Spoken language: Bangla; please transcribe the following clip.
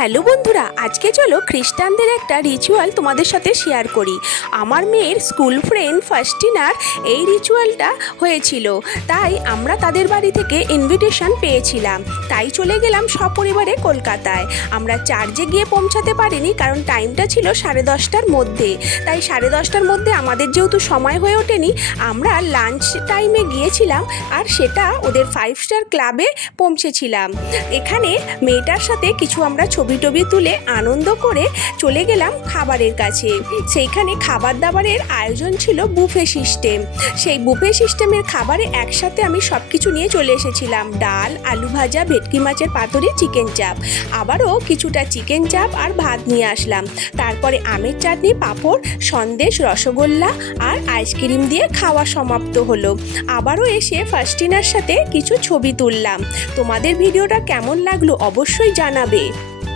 হ্যালো বন্ধুরা, আজকে চলো খ্রিস্টানদের একটা রিচুয়াল তোমাদের সাথে শেয়ার করি। আমার মেয়ের স্কুল ফ্রেন্ড ফাস্টিনার এই রিচুয়ালটা হয়েছিল, তাই আমরা তাদের বাড়ি থেকে ইনভিটেশন পেয়েছিলাম। তাই চলে গেলাম সপরিবারে কলকাতায়। আমরা চার্চে গিয়ে পৌঁছাতে পারিনি, কারণ টাইমটা ছিল 10:30টার মধ্যে। তাই 10:30টার মধ্যে আমাদের যেহেতু সময় হয়ে ওঠেনি, আমরা লাঞ্চ টাইমে গিয়েছিলাম, আর সেটা ওদের 5 স্টার ক্লাবে পৌঁছেছিলাম। এখানে মেয়েটার সাথে কিছু আমরা ছবি টবি তুলে আনন্দ করে চলে গেলাম খাবারের কাছে। সেইখানে খাবার দাবারের আয়োজন ছিল বুফে সিস্টেম। সেই বুফে সিস্টেমের খাবারে একসাথে আমি সব কিছু নিয়ে চলে এসেছিলাম: ডাল, আলু ভাজা, ভেটকি মাছের পাতুরি, চিকেন চাপ, আবারও কিছুটা চিকেন চাপ আর ভাত নিয়ে আসলাম। তারপরে আমের চাটনি, পাঁপড়, সন্দেশ, রসগোল্লা আর আইসক্রিম দিয়ে খাওয়া সমাপ্ত হলো। আবারও এসে ফাস্টিনার সাথে কিছু ছবি তুললাম। তোমাদের ভিডিওটা কেমন লাগলো অবশ্যই জানাবে।